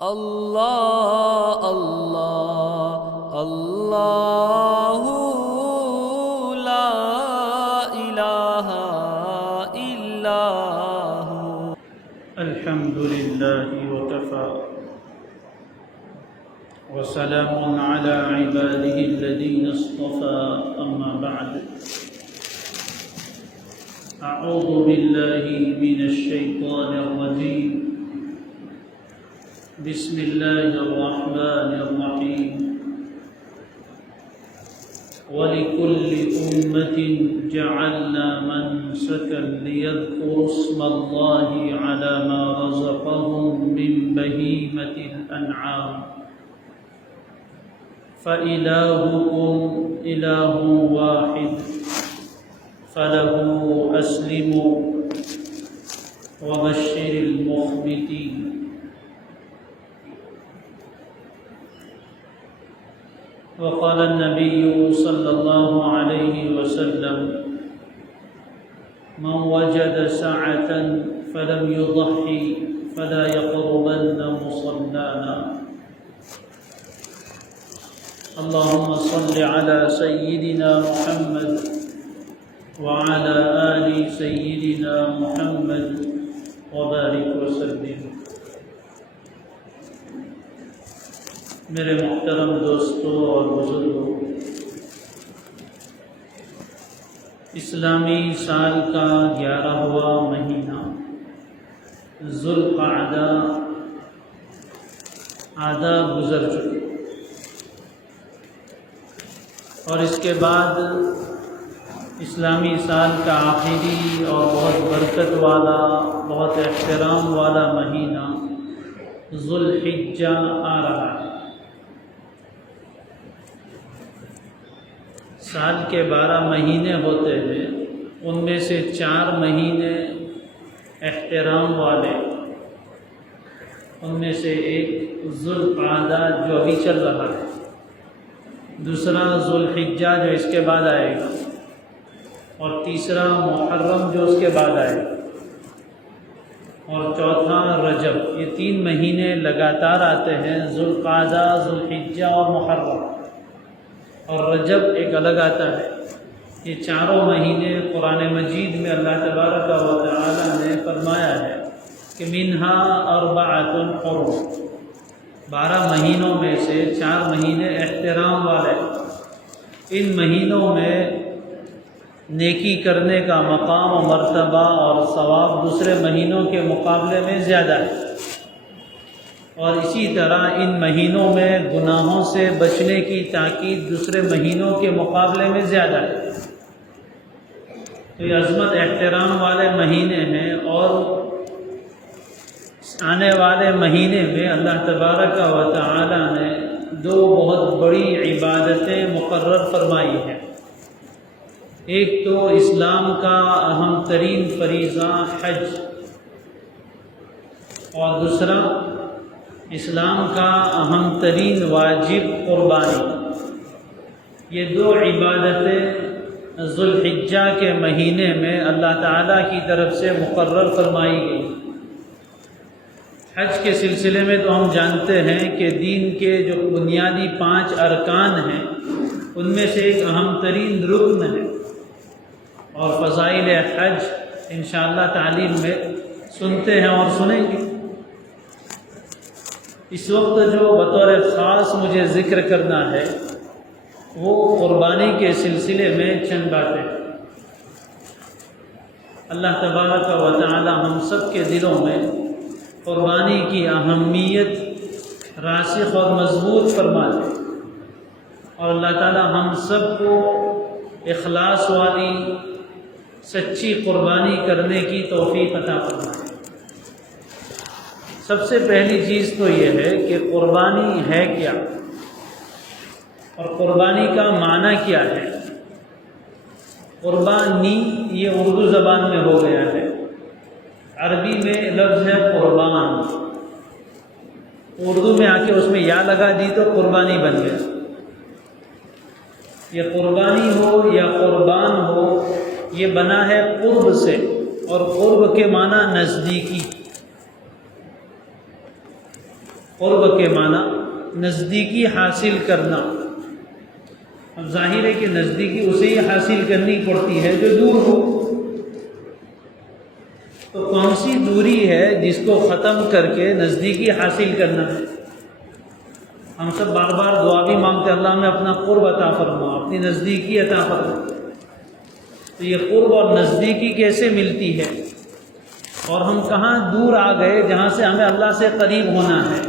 اللہ اللہ اللہ لا الہ الا ہو۔ الحمد للہ وکفی وسلام علی عباده الذین اصطفى اما بعد اعوذ باللہ من الشیطان الرجیم بسم اللہ الرحمن الرحیم وَلِكُلِّ أُمَّةٍ جَعَلْنَا مَنْسَكًا لِيَذْكُرُوا اسْمَ اللَّهِ عَلَى مَا رَزَقَهُم مِّن بَهِيمَةِ الْأَنْعَامِ فَإِلَٰهُكُمْ إِلَٰهٌ وَاحِدٌ فَلَهُ أَسْلِمُوا وَبَشِّرِ الْمُخْبِتِينَ۔ وقال النبي صلى الله عليه وسلم من وجد سعة فلم يضحي فلا يقربن مصلانا۔ اللهم صل على سيدنا محمد وعلى آل سيدنا محمد وبارك وسلم۔ میرے محترم دوستوں اور بزرگوں، اسلامی سال کا 11واں مہینہ ذوالقعدہ آدھا گزر چکے، اور اس کے بعد اسلامی سال کا آخری اور بہت برکت والا، بہت احترام والا مہینہ ذوالحجہ آ رہا ہے۔ سال کے 12 مہینے ہوتے ہیں، ان میں سے 4 مہینے احترام والے، ان میں سے ایک ذوالقعدہ جو ابھی چل رہا ہے، دوسرا ذوالحجہ جو اس کے بعد آئے گا، اور تیسرا محرم جو اس کے بعد آئے گا، اور چوتھا رجب۔ یہ 3 مہینے لگاتار آتے ہیں، ذوالقعدہ، ذوالحجہ اور محرم، اور رجب ایک الگ آتا ہے۔ یہ 4 مہینے قرآن مجید میں اللہ تبارک و تعالی نے فرمایا ہے کہ منہا اربعۃ حرم، 12 مہینوں میں سے 4 مہینے احترام والے۔ ان مہینوں میں نیکی کرنے کا مقام و مرتبہ اور ثواب دوسرے مہینوں کے مقابلے میں زیادہ ہے، اور اسی طرح ان مہینوں میں گناہوں سے بچنے کی تاکید دوسرے مہینوں کے مقابلے میں زیادہ ہے۔ تو یہ عظمت احترام والے مہینے ہیں، اور آنے والے مہینے میں اللہ تبارک و تعالی نے 2 بہت بڑی عبادتیں مقرر فرمائی ہیں۔ ایک تو اسلام کا اہم ترین فریضہ حج، اور دوسرا اسلام کا اہم ترین واجب قربانی۔ یہ 2 عبادتیں ذوالحجہ کے مہینے میں اللہ تعالیٰ کی طرف سے مقرر فرمائی گئی۔ حج کے سلسلے میں تو ہم جانتے ہیں کہ دین کے جو بنیادی 5 ارکان ہیں، ان میں سے ایک اہم ترین رکن ہے، اور فضائل حج انشاءاللہ تعلیم میں سنتے ہیں اور سنیں گے۔ اس وقت جو بطور خاص مجھے ذکر کرنا ہے وہ قربانی کے سلسلے میں چند باتیں۔ اللہ تبارک و تعالی ہم سب کے دلوں میں قربانی کی اہمیت راسخ اور مضبوط فرما دے، اور اللہ تعالی ہم سب کو اخلاص والی سچی قربانی کرنے کی توفیق عطا فرمائے۔ سب سے پہلی چیز تو یہ ہے کہ قربانی ہے کیا، اور قربانی کا معنی کیا ہے۔ قربانی یہ اردو زبان میں ہو گیا ہے، عربی میں لفظ ہے قربان، اردو میں آ کے اس میں یا لگا دی تو قربانی بن گیا۔ یہ قربانی ہو یا قربان ہو، یہ بنا ہے قرب سے، اور قرب کے معنی نزدیکی۔ قرب کے معنی نزدیکی حاصل کرنا۔ اب ظاہر ہے کہ نزدیکی اسے ہی حاصل کرنی پڑتی ہے جو دور ہو، تو کون سی دوری ہے جس کو ختم کر کے نزدیکی حاصل کرنا ہے؟ ہم سب بار بار دعا بھی مانگتے اللہ میں اپنا قرب عطا فرما، اپنی نزدیکی عطا فرما۔ تو یہ قرب اور نزدیکی کیسے ملتی ہے، اور ہم کہاں دور آ گئے جہاں سے ہمیں اللہ سے قریب ہونا ہے؟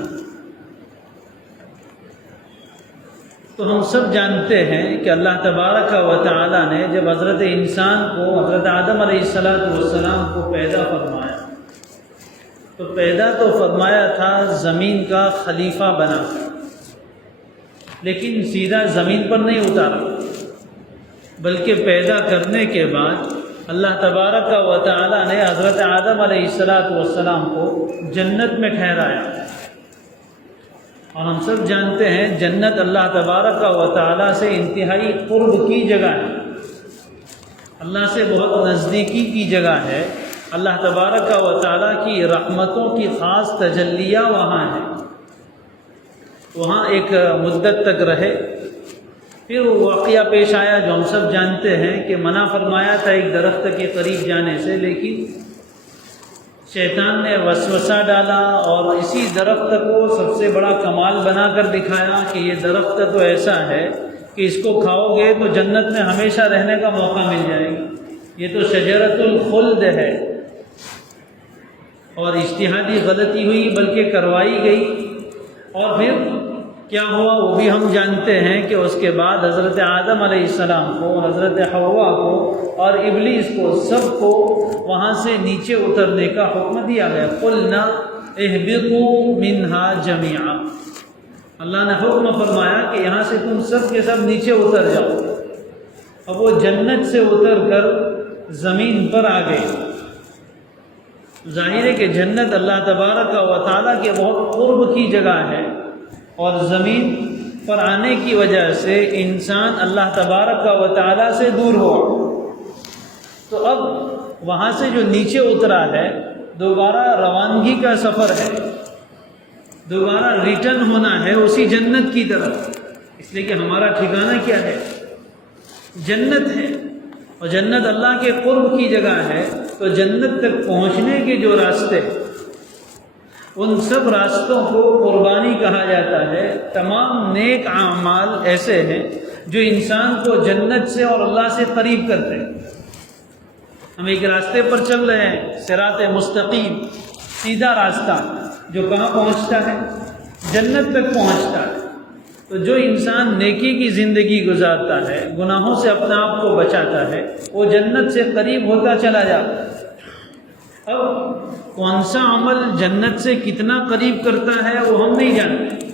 تو ہم سب جانتے ہیں کہ اللہ تبارک و تعالی نے جب حضرت انسان کو، حضرت آدم علیہ السلام کو پیدا فرمایا، تو پیدا تو فرمایا تھا زمین کا خلیفہ بنا، لیکن سیدھا زمین پر نہیں اتارا، بلکہ پیدا کرنے کے بعد اللہ تبارک و تعالی نے حضرت آدم علیہ السلام کو جنت میں ٹھہرایا۔ اور ہم سب جانتے ہیں جنت اللہ تبارک و تعالی سے انتہائی قرب کی جگہ ہے، اللہ سے بہت نزدیکی کی جگہ ہے۔ اللہ تبارک و تعالی کی رحمتوں کی خاص تجلیہ وہاں ہے، وہاں ایک مدت تک رہے۔ پھر وہ واقعہ پیش آیا جو ہم سب جانتے ہیں کہ منع فرمایا تھا ایک درخت کے قریب جانے سے، لیکن شیطان نے وسوسہ ڈالا اور اسی درخت کو سب سے بڑا کمال بنا کر دکھایا کہ یہ درخت تو ایسا ہے کہ اس کو کھاؤ گے تو جنت میں ہمیشہ رہنے کا موقع مل جائے گا، یہ تو شجرۃ الخلد ہے۔ اور اجتہادی غلطی ہوئی بلکہ کروائی گئی، اور پھر کیا ہوا وہ بھی ہم جانتے ہیں کہ اس کے بعد حضرت آدم علیہ السلام کو، حضرت حوا کو اور ابلیس کو، سب کو وہاں سے نیچے اترنے کا حکم دیا گیا۔ قلنا اہبطوا منہا جميعا، اللہ نے حکم فرمایا کہ یہاں سے تم سب کے سب نیچے اتر جاؤ۔ اب وہ جنت سے اتر کر زمین پر آ گئے۔ ظاہر ہے کہ جنت اللہ تبارک و تعالیٰ کے بہت قرب کی جگہ ہے، اور زمین پر آنے کی وجہ سے انسان اللہ تبارک و تعالیٰ سے دور ہوا۔ تو اب وہاں سے جو نیچے اترا ہے دوبارہ روانگی کا سفر ہے، دوبارہ ریٹرن ہونا ہے اسی جنت کی طرف، اس لیے کہ ہمارا ٹھکانہ کیا ہے؟ جنت ہے، اور جنت اللہ کے قرب کی جگہ ہے۔ تو جنت تک پہنچنے کے جو راستے، ان سب راستوں کو قربانی کہا جاتا ہے۔ تمام نیک اعمال ایسے ہیں جو انسان کو جنت سے اور اللہ سے قریب کرتے ہیں۔ ہم ایک راستے پر چل رہے ہیں، صراط مستقیم، سیدھا راستہ جو کہاں پہنچتا ہے؟ جنت تک پہنچتا ہے۔ تو جو انسان نیکی کی زندگی گزارتا ہے، گناہوں سے اپنے آپ کو بچاتا ہے، وہ جنت سے قریب ہوتا چلا جاتا ہے۔ اب کون سا عمل جنت سے کتنا قریب کرتا ہے وہ ہم نہیں جانتے۔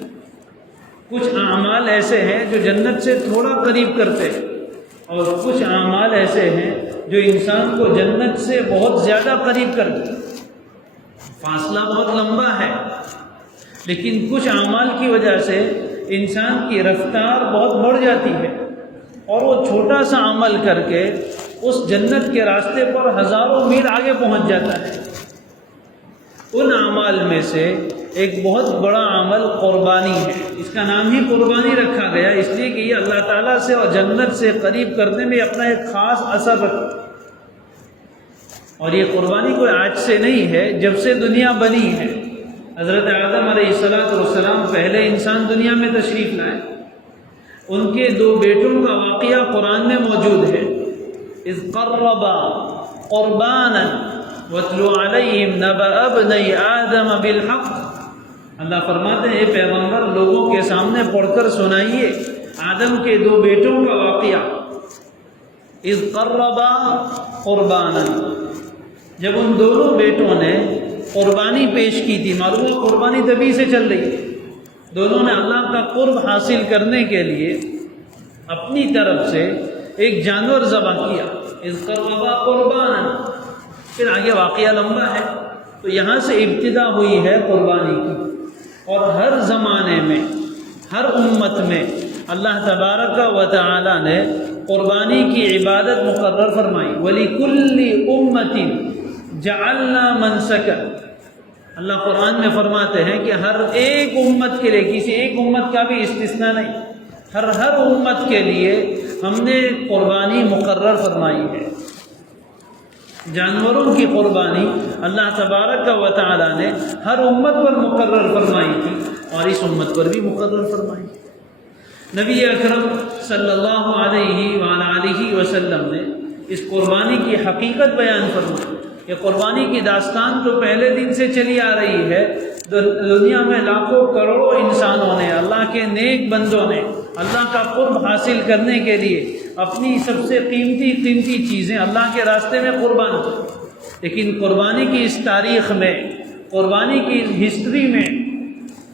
کچھ اعمال ایسے ہیں جو جنت سے تھوڑا قریب کرتے ہیں، اور کچھ اعمال ایسے ہیں جو انسان کو جنت سے بہت زیادہ قریب کرتے ہیں۔ فاصلہ بہت لمبا ہے، لیکن کچھ اعمال کی وجہ سے انسان کی رفتار بہت بڑھ جاتی ہے، اور وہ چھوٹا سا عمل کر کے اس جنت کے راستے پر ہزاروں میل آگے پہنچ جاتا ہے۔ ان اعمال میں سے ایک بہت بڑا عمل قربانی ہے، اس کا نام ہی قربانی رکھا گیا اس لیے کہ یہ اللہ تعالیٰ سے اور جنت سے قریب کرنے میں اپنا ایک خاص اثر رکھتا ہے۔ اور یہ قربانی کوئی آج سے نہیں ہے، جب سے دنیا بنی ہے۔ حضرت آدم علیہ السلام پہلے انسان دنیا میں تشریف لائے، ان کے 2 بیٹوں کا واقعہ قرآن میں موجود ہے۔ اذ قربا قربانا واتلو علیہم نبأ ابنی آدم بالحق، اللہ فرماتے ہیں اے پیغمبر لوگوں کے سامنے پڑھ کر سنائیے آدم کے 2 بیٹوں کا واقعہ۔ اذ قربا قربانا، جب ان دونوں بیٹوں نے قربانی پیش کی تھی، معلوم ہے قربانی تبھی سے چل رہی ہے، دونوں نے اللہ کا قرب حاصل کرنے کے لیے اپنی طرف سے ایک جانور ذبح کیا۔ اذ قربا قربانا، پھر آگے واقعہ لمبا ہے، تو یہاں سے ابتدا ہوئی ہے قربانی کی۔ اور ہر زمانے میں، ہر امت میں اللہ تبارک و تعالی نے قربانی کی عبادت مقرر فرمائی۔ وَلِكُلِّ أُمَّةٍ جَعَلْنَا مَنْسَكًا، اللہ قرآن میں فرماتے ہیں کہ ہر ایک امت کے لیے، کسی ایک امت کا بھی استثناء نہیں، ہر امت کے لیے ہم نے قربانی مقرر فرمائی ہے۔ جانوروں کی قربانی اللہ تبارک و تعالی نے ہر امت پر مقرر فرمائی تھی اور اس امت پر بھی مقرر فرمائی۔ نبی اکرم صلی اللہ علیہ وآلہ وسلم نے اس قربانی کی حقیقت بیان فرمائی۔ یہ قربانی کی داستان تو پہلے دن سے چلی آ رہی ہے۔ دنیا میں لاکھوں کروڑوں انسانوں نے، اللہ کے نیک بندوں نے اللہ کا قرب حاصل کرنے کے لیے اپنی سب سے قیمتی چیزیں اللہ کے راستے میں قربان کی، لیکن قربانی کی اس تاریخ میں، قربانی کی اس ہسٹری میں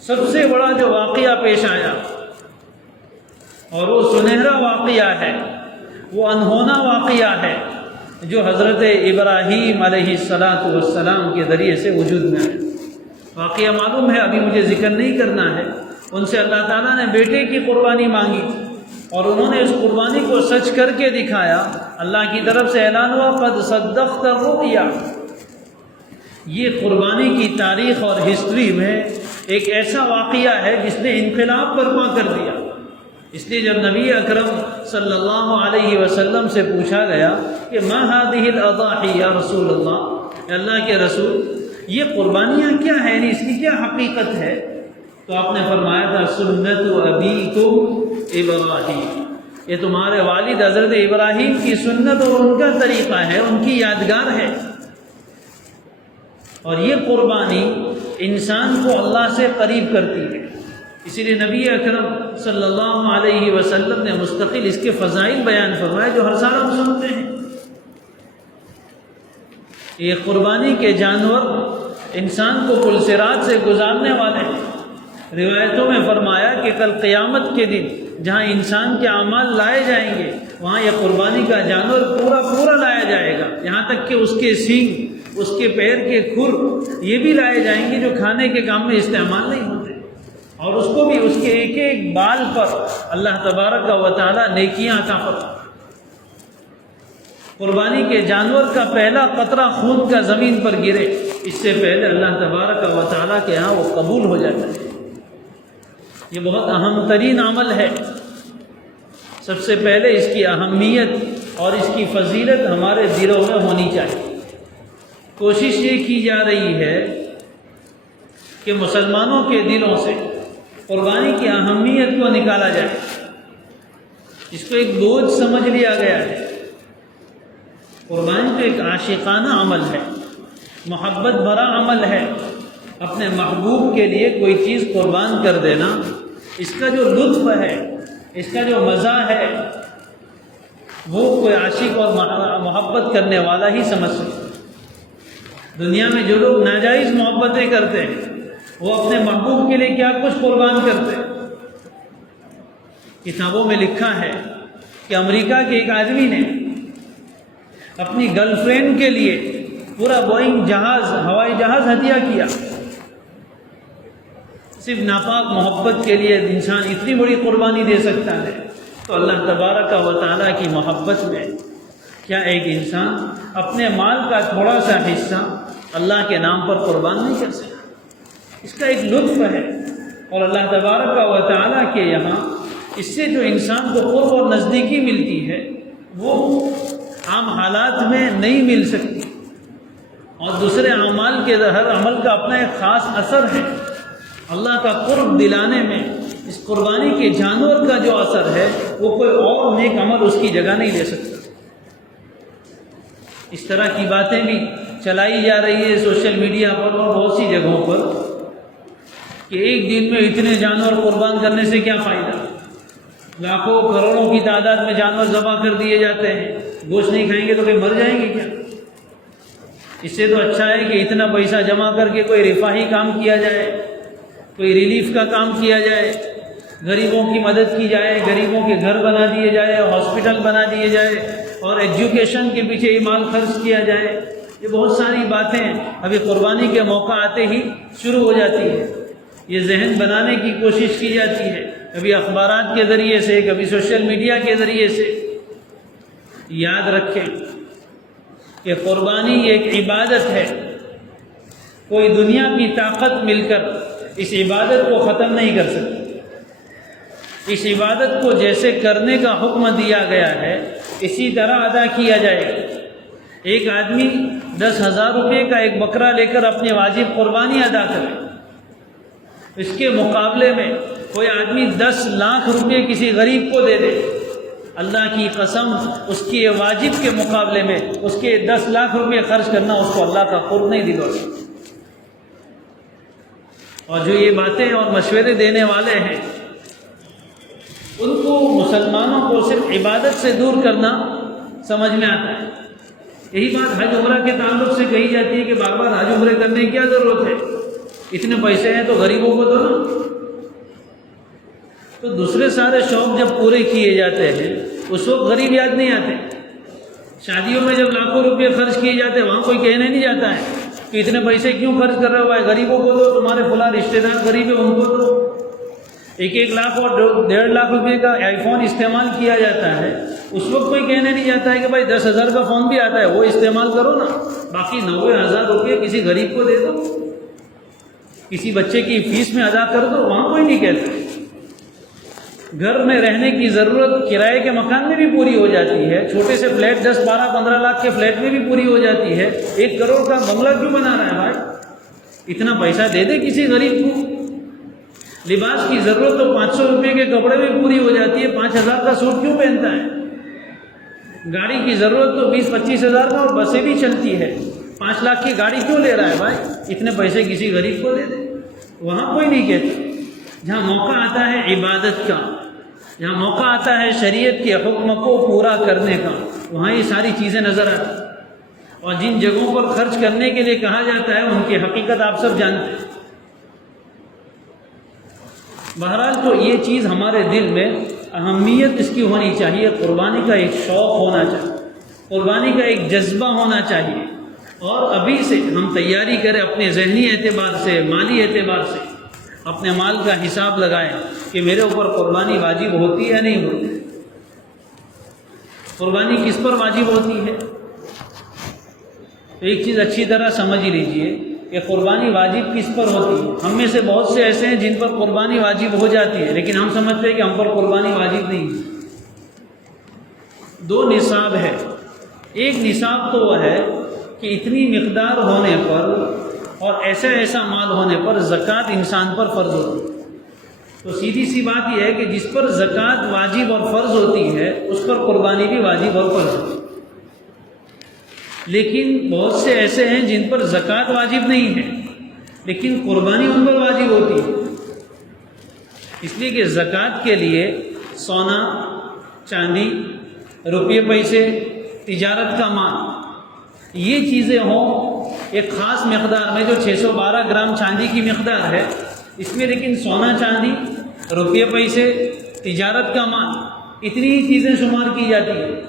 سب سے بڑا جو واقعہ پیش آیا اور وہ سنہرا واقعہ ہے، وہ انہونا واقعہ ہے جو حضرت ابراہیم علیہ السلام کے ذریعے سے وجود میں آیا۔ واقعہ معلوم ہے، ابھی مجھے ذکر نہیں کرنا ہے۔ ان سے اللہ تعالیٰ نے بیٹے کی قربانی مانگی اور انہوں نے اس قربانی کو سچ کر کے دکھایا۔ اللہ کی طرف سے اعلان ہوا قد صدقت الرؤیا۔ یہ قربانی کی تاریخ اور ہسٹری میں ایک ایسا واقعہ ہے جس نے انقلاب برپا کر دیا۔ اس لیے جب نبی اکرم صلی اللہ علیہ وسلم سے پوچھا گیا کہ ما هذه الاضاحی یا رسول اللہ کے رسول، یہ قربانیاں کیا ہیں، یعنی اس کی کیا حقیقت ہے؟ تو آپ نے فرمایا تھا سنت ابیکم ابراہیم، یہ تمہارے والد حضرت ابراہیم کی سنت اور ان کا طریقہ ہے، ان کی یادگار ہے۔ اور یہ قربانی انسان کو اللہ سے قریب کرتی ہے۔ اسی لیے نبی اکرم صلی اللہ علیہ وسلم نے مستقل اس کے فضائل بیان فرمائے جو ہر سال ہم سنتے ہیں۔ یہ قربانی کے جانور انسان کو پل صراط سے گزارنے والے ہیں۔ روایتوں میں فرمایا کہ کل قیامت کے دن جہاں انسان کے اعمال لائے جائیں گے وہاں یہ قربانی کا جانور پورا لایا جائے گا، یہاں تک کہ اس کے سینگ، اس کے پیر کے کھر یہ بھی لائے جائیں گے جو کھانے کے کام میں استعمال نہیں ہوتے، اور اس کو بھی اس کے ایک ایک بال پر اللہ تبارک و تعالی نیکیاں عطا فرمائے۔ قربانی کے جانور کا پہلا قطرہ خون کا زمین پر گرے اس سے پہلے اللہ تبارک و تعالی کے ہاں وہ قبول ہو جاتا ہے۔ یہ بہت اہم ترین عمل ہے۔ سب سے پہلے اس کی اہمیت اور اس کی فضیلت ہمارے دلوں میں ہونی چاہیے۔ کوشش یہ کی جا رہی ہے کہ مسلمانوں کے دلوں سے قربانی کی اہمیت کو نکالا جائے، اس کو ایک بوجھ سمجھ لیا گیا ہے۔ قربانی تو ایک عاشقانہ عمل ہے، محبت بھرا عمل ہے۔ اپنے محبوب کے لیے کوئی چیز قربان کر دینا، اس کا جو لطف ہے، اس کا جو مزہ ہے، وہ کوئی عاشق اور محبت کرنے والا ہی سمجھ سکتا ہے۔ دنیا میں جو لوگ ناجائز محبتیں کرتے ہیں وہ اپنے محبوب کے لیے کیا کچھ قربان کرتے ہیں۔ کتابوں میں لکھا ہے کہ امریکہ کے ایک آدمی نے اپنی گرل فرینڈ کے لیے پورا بوئنگ ہوائی جہاز ہدیہ کیا۔ صرف ناپاک محبت کے لیے انسان اتنی بڑی قربانی دے سکتا ہے، تو اللہ تبارک و تعالیٰ کی محبت میں کیا ایک انسان اپنے مال کا تھوڑا سا حصہ اللہ کے نام پر قربان نہیں کر سکتا؟ اس کا ایک لطف ہے، اور اللہ تبارک و تعالیٰ کے یہاں اس سے جو انسان کو قرب اور نزدیکی ملتی ہے وہ عام حالات میں نہیں مل سکتی، اور دوسرے اعمال کے ہر عمل کا اپنا ایک خاص اثر ہے۔ اللہ کا قرب دلانے میں اس قربانی کے جانور کا جو اثر ہے وہ کوئی اور نیک عمل اس کی جگہ نہیں لے سکتا۔ اس طرح کی باتیں بھی چلائی جا رہی ہے سوشل میڈیا پر اور بہت سی جگہوں پر کہ ایک دن میں اتنے جانور قربان کرنے سے کیا فائدہ، لاکھوں کروڑوں کی تعداد میں جانور ذبح کر دیے جاتے ہیں، گوشت نہیں کھائیں گے تو کہ مر جائیں گے کیا؟ اس سے تو اچھا ہے کہ اتنا پیسہ جمع کر کے کوئی رفاہی کام کیا جائے، کوئی ریلیف کا کام کیا جائے، غریبوں کی مدد کی جائے، غریبوں کے گھر بنا دیے جائے، ہاسپٹل بنا دیے جائے، اور ایجوکیشن کے پیچھے مال خرچ کیا جائے۔ یہ بہت ساری باتیں ابھی قربانی کے موقع آتے ہی شروع ہو جاتی ہے، یہ ذہن بنانے کی کوشش کی جاتی ہے، کبھی اخبارات کے ذریعے سے، کبھی سوشل میڈیا کے ذریعے سے۔ یاد رکھیں کہ قربانی ایک عبادت ہے، کوئی دنیا کی طاقت مل کر اس عبادت کو ختم نہیں کر سکتی۔ اس عبادت کو جیسے کرنے کا حکم دیا گیا ہے اسی طرح ادا کیا جائے گا۔ ایک آدمی 10,000 روپے کا ایک بکرا لے کر اپنی واجب قربانی ادا کرے، اس کے مقابلے میں کوئی آدمی 10 لاکھ روپے کسی غریب کو دے دے، اللہ کی قسم اس کے واجب کے مقابلے میں اس کے 10 لاکھ روپے خرچ کرنا اس کو اللہ کا قرب نہیں دلوا سکتا۔ اور جو یہ باتیں اور مشورے دینے والے ہیں ان کو مسلمانوں کو صرف عبادت سے دور کرنا سمجھ میں آتا ہے۔ یہی بات حج عمرہ کے تعلق سے کہی جاتی ہے کہ بار بار حج عمرے کرنے کی کیا ضرورت ہے، اتنے پیسے ہیں تو غریبوں کو دو نا۔ تو دوسرے سارے شوق جب پورے کیے جاتے ہیں اس وقت غریب یاد نہیں آتے۔ شادیوں میں جب لاکھوں روپے خرچ کیے جاتے ہیں وہاں کوئی کہنے نہیں جاتا ہے کہ اتنے پیسے کیوں خرچ کر رہے ہو بھائی، غریبوں کو دو، تمہارے فلاں رشتہ دار غریب ہے ان کو دو۔ 1 لاکھ اور 1.5 لاکھ روپے کا آئی فون استعمال کیا جاتا ہے، اس وقت کوئی کہنے نہیں جاتا ہے کہ بھائی 10,000 کا فون بھی آتا ہے وہ استعمال کرو نا، باقی 90,000 روپے کسی غریب کو دے دو، کسی بچے کی فیس میں ادا کر دو، وہاں کوئی نہیں کہتا۔ گھر میں رہنے کی ضرورت کرائے کے مکان میں بھی پوری ہو جاتی ہے، چھوٹے سے فلیٹ 10, 12, 15 لاکھ کے فلیٹ میں بھی پوری ہو جاتی ہے، 1 کروڑ کا بنگلہ کیوں بنا رہا ہے بھائی؟ اتنا پیسہ دے دے کسی غریب کو۔ لباس کی ضرورت تو 500 روپے کے کپڑے میں پوری ہو جاتی ہے، 5,000 کا سوٹ کیوں پہنتا ہے؟ گاڑی کی ضرورت تو 20-25 ہزار کا اور بسیں بھی چلتی ہے، 5 لاکھ کی گاڑی کیوں لے رہا ہے بھائی؟ اتنے پیسے کسی غریب کو دے دے، وہاں کوئی نہیں کہتا۔ جہاں موقع آتا ہے عبادت کا، جہاں موقع آتا ہے شریعت کے حکم کو پورا کرنے کا، وہاں یہ ساری چیزیں نظر آتی ہیں۔ اور جن جگہوں پر خرچ کرنے کے لیے کہا جاتا ہے ان کی حقیقت آپ سب جانتے ہیں۔ بہرحال تو یہ چیز ہمارے دل میں اہمیت اس کی ہونی چاہیے، قربانی کا ایک شوق ہونا چاہیے، قربانی کا ایک جذبہ ہونا چاہیے، اور ابھی سے ہم تیاری کریں، اپنے ذہنی اعتبار سے، مالی اعتبار سے اپنے مال کا حساب لگائیں کہ میرے اوپر قربانی واجب ہوتی ہے یا نہیں ہوتی۔ قربانی کس پر واجب ہوتی ہے؟ ایک چیز اچھی طرح سمجھ لیجئے کہ قربانی واجب کس پر ہوتی ہے۔ ہم میں سے بہت سے ایسے ہیں جن پر قربانی واجب ہو جاتی ہے لیکن ہم سمجھتے ہیں کہ ہم پر قربانی واجب نہیں ہے۔ 2 نصاب ہے، ایک نصاب تو وہ ہے کہ اتنی مقدار ہونے پر اور ایسا مال ہونے پر زکوٰۃ انسان پر فرض ہوتی ہے۔ تو سیدھی سی بات یہ ہے کہ جس پر زکوٰۃ واجب اور فرض ہوتی ہے اس پر قربانی بھی واجب اور فرض ہوتی ہے۔ لیکن بہت سے ایسے ہیں جن پر زکوٰۃ واجب نہیں ہے لیکن قربانی ان پر واجب ہوتی ہے، اس لیے کہ زکوٰۃ کے لیے سونا، چاندی، روپے پیسے، تجارت کا مال، یہ چیزیں ہوں ایک خاص مقدار میں، جو 612 گرام چاندی کی مقدار ہے اس میں، لیکن سونا چاندی، روپے پیسے، تجارت کا مال، اتنی ہی چیزیں شمار کی جاتی ہیں۔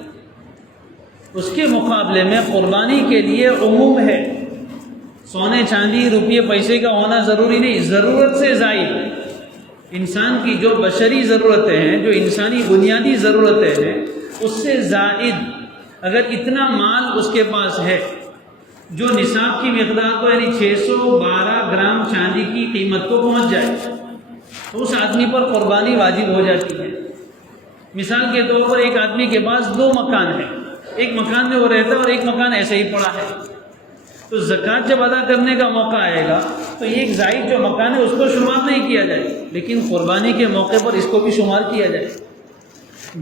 اس کے مقابلے میں قربانی کے لیے عموم ہے، سونے چاندی روپے پیسے کا ہونا ضروری نہیں، ضرورت سے زائد انسان کی جو بشری ضرورتیں ہیں، جو انسانی بنیادی ضرورتیں ہیں، اس سے زائد اگر اتنا مال اس کے پاس ہے جو نصاب کی مقدار کو یعنی 612 گرام چاندی کی قیمت کو پہنچ جائے تو اس آدمی پر قربانی واجب ہو جاتی ہے۔ مثال کے طور پر ایک آدمی کے پاس 2 مکان ہیں، ایک مکان میں وہ رہتا ہے اور ایک مکان ایسے ہی پڑا ہے، تو زکوٰۃ جب ادا کرنے کا موقع آئے گا تو یہ ایک زائد جو مکان ہے اس کو شمار نہیں کیا جائے، لیکن قربانی کے موقع پر اس کو بھی شمار کیا جائے۔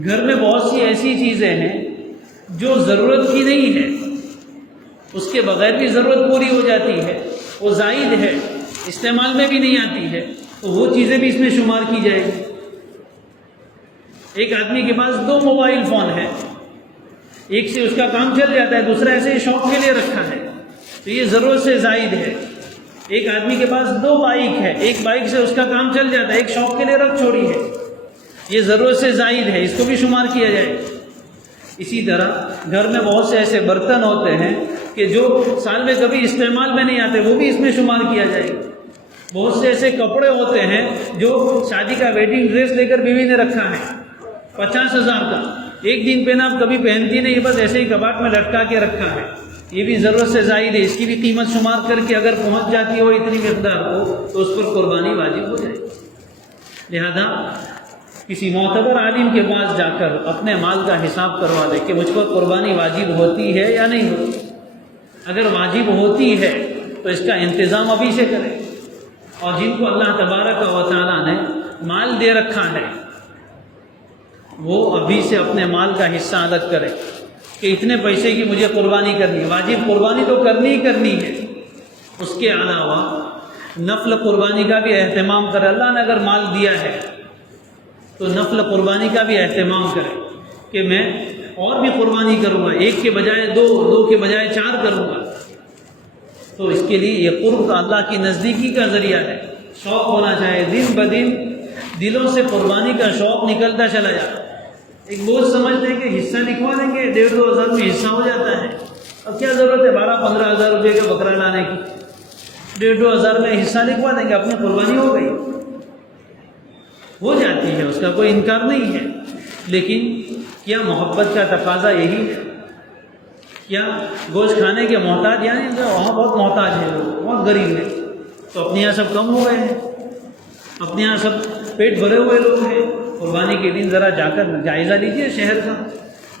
گھر میں بہت سی ایسی چیزیں ہیں جو ضرورت کی نہیں ہے، اس کے بغیر بھی ضرورت پوری ہو جاتی ہے، وہ زائد ہے، استعمال میں بھی نہیں آتی ہے، تو وہ چیزیں بھی اس میں شمار کی جائے گی۔ ایک آدمی کے پاس 2 موبائل فون ہیں، ایک سے اس کا کام چل جاتا ہے، دوسرا ایسے ہی شوق کے لیے رکھا ہے، تو یہ ضرورت سے زائد ہے۔ ایک آدمی کے پاس 2 بائک ہے، ایک بائک سے اس کا کام چل جاتا ہے، ایک شوق کے لیے رکھ چھوڑی ہے، یہ ضرورت سے زائد ہے، اس کو بھی شمار کیا جائے۔ اسی طرح گھر میں بہت سے ایسے برتن ہوتے ہیں کہ جو سال میں کبھی استعمال میں نہیں آتے، وہ بھی اس میں شمار کیا جائے گا۔ بہت سے ایسے کپڑے ہوتے ہیں جو شادی کا ویڈنگ ڈریس لے کر بیوی نے رکھا ہے 50,000 کا، ایک دن پہنا آپ کبھی پہنتی نہیں، بس ایسے ہی کباٹ میں لٹکا کے رکھا ہے، یہ بھی ضرورت سے زائد ہے، اس کی بھی قیمت شمار کر کے اگر پہنچ جاتی ہو اتنی مقدار کو تو اس پر قربانی واجب ہو جائے۔ لہذا کسی معتبر عالم کے پاس جا کر اپنے مال کا حساب کروا دے کہ مجھ پر قربانی واجب ہوتی ہے یا نہیں ہوتی۔ اگر واجب ہوتی ہے تو اس کا انتظام ابھی سے کرے، اور جن کو اللہ تبارک و تعالیٰ نے مال دے رکھا ہے وہ ابھی سے اپنے مال کا حصہ الگ کرے کہ اتنے پیسے کی مجھے قربانی کرنی ہے۔ واجب قربانی تو کرنی ہی کرنی ہے، اس کے علاوہ نفل قربانی کا بھی اہتمام کرے۔ اللہ نے اگر مال دیا ہے تو نفل قربانی کا بھی اہتمام کرے کہ میں اور بھی قربانی کروں گا، ایک کے بجائے دو کے بجائے 4 کروں گا۔ تو اس کے لیے یہ قرب کا اللہ کی نزدیکی کا ذریعہ ہے۔ شوق ہونا چاہیے، دن بدن دلوں سے قربانی کا شوق نکلتا چلا جائے۔ ایک بوجھ سمجھتے ہیں کہ حصہ لکھوا دیں گے 1.5-2 ہزار میں حصہ ہو جاتا ہے، اب کیا ضرورت ہے 12-15 ہزار روپے کا بکرا لانے کی، 1.5-2 ہزار میں حصہ لکھوا دیں گے، اپنی قربانی ہو گئی، ہو جاتی ہے، اس کا کوئی انکار نہیں ہے۔ لیکن کیا محبت کا تقاضا یہی ہے؟ کیا گوشت کھانے کے محتاج یعنی وہاں بہت محتاج ہے، لوگ بہت غریب ہیں، تو اپنے یہاں سب کم ہو گئے ہیں، اپنے یہاں سب پیٹ بھرے ہوئے لوگ ہیں۔ قربانی کے دن ذرا جا کر جائزہ لیجئے شہر کا،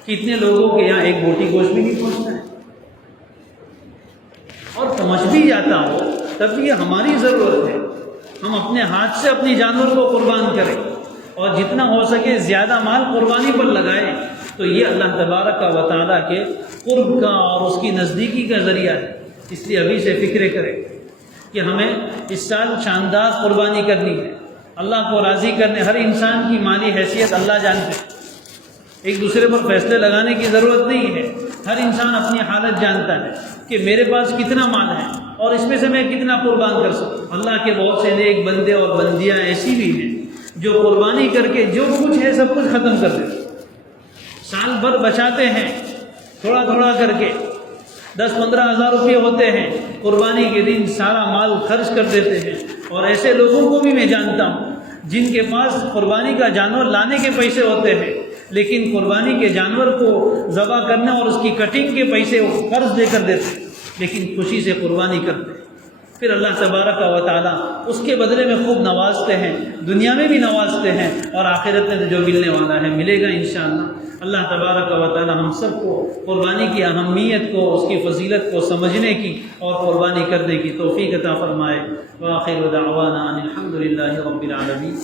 کتنے لوگوں کے یہاں ایک بوٹی گوشت بھی نہیں پہنچتا ہے، اور پہنچ بھی جاتا ہو تب یہ ہماری ضرورت ہے ہم اپنے ہاتھ سے اپنی جانور کو قربان کریں، اور جتنا ہو سکے زیادہ مال قربانی پر لگائیں، تو یہ اللہ تبارک و تعالیٰ کے قرب کا اور اس کی نزدیکی کا ذریعہ ہے۔ اس لیے ابھی سے فکر کریں کہ ہمیں اس سال شاندار قربانی کرنی ہے، اللہ کو راضی کرنے۔ ہر انسان کی مالی حیثیت اللہ جانتے ہیں، ایک دوسرے پر فیصلے لگانے کی ضرورت نہیں ہے۔ ہر انسان اپنی حالت جانتا ہے کہ میرے پاس کتنا مال ہے اور اس میں سے میں کتنا قربان کر سکوں۔ اللہ کے بہت سے نیک بندے اور بندیاں ایسی بھی ہیں جو قربانی کر کے جو کچھ ہے سب کچھ ختم کر دیتے، سال بھر بچاتے ہیں تھوڑا تھوڑا کر کے، 10-15 ہزار روپے ہوتے ہیں، قربانی کے دن سارا مال خرچ کر دیتے ہیں۔ اور ایسے لوگوں کو بھی میں جانتا ہوں جن کے پاس قربانی کا جانور لانے کے پیسے ہوتے ہیں، لیکن قربانی کے جانور کو ذبح کرنے اور اس کی کٹنگ کے پیسے وہ قرض دے کر دیتے ہیں، لیکن خوشی سے قربانی کرتے ہیں۔ پھر اللہ تبارک و تعالیٰ اس کے بدلے میں خوب نوازتے ہیں، دنیا میں بھی نوازتے ہیں، اور آخرت میں جو ملنے والا ہے ملے گا انشاءاللہ۔ اللہ تبارک و تعالیٰ ہم سب کو قربانی کی اہمیت کو، اس کی فضیلت کو سمجھنے کی اور قربانی کرنے کی توفیق عطا فرمائے۔ وآخر دعوانا ان الحمد للہ رب العالمین۔